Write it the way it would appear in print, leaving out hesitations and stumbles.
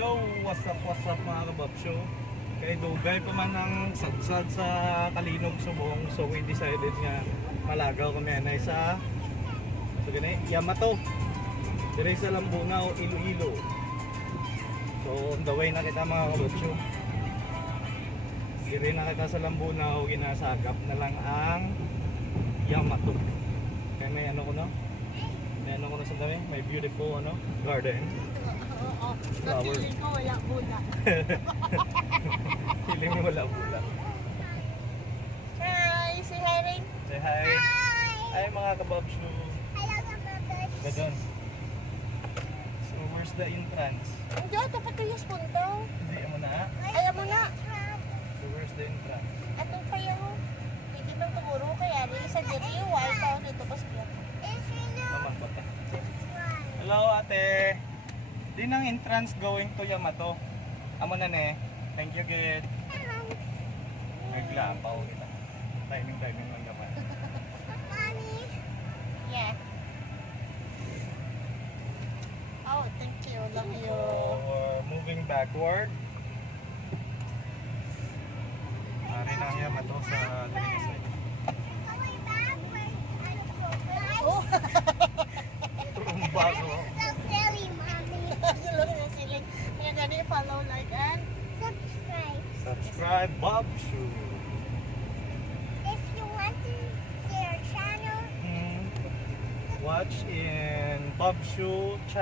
Hello, what's up mga kababsyo? Kay Dugay pa man ang sadsad sa Kalinog, Subong. So we decided nga malagaw kami na sa Yamato. Dire sa Lambunaw, Iloilo. So on the way na kita mga kababsyo. Dire na kita sa Lambunaw, ginasagap na lang ang Yamato. Kaya may ano ko no? May ano ko na sa dami? May beautiful garden. Oo. Sa feeling ko wala bula. Feeling mo wala bula. Hi! Say hi, Ring. Say hi. Hi mga kababsyo. Hello, kapatid. Gadon. So where's the entrance? Hindi, dapat kayo punto. Hindi mo na. Ayaw mo na. So where's the entrance? Atong kayo. Hindi bang tumuro kaya rin sa diri. Why pa dito pas kaya? Mama, bata. Hello ate. Di nang entrance going to Yamato. Amo na ne. Thank you kid. Naglapaw kita. Timing lang naman. Mommy. Yeah. Oh, thank you. Love you. So we're moving backward. Ari na ang Yamato sa Limasay. Oh. Ang bago. So silly, mommy. You look at silly. Kaya gani follow, like, and subscribe. Subscribe Bob Shoe. If you want to see our channel, Watch in Bob Shoe channel.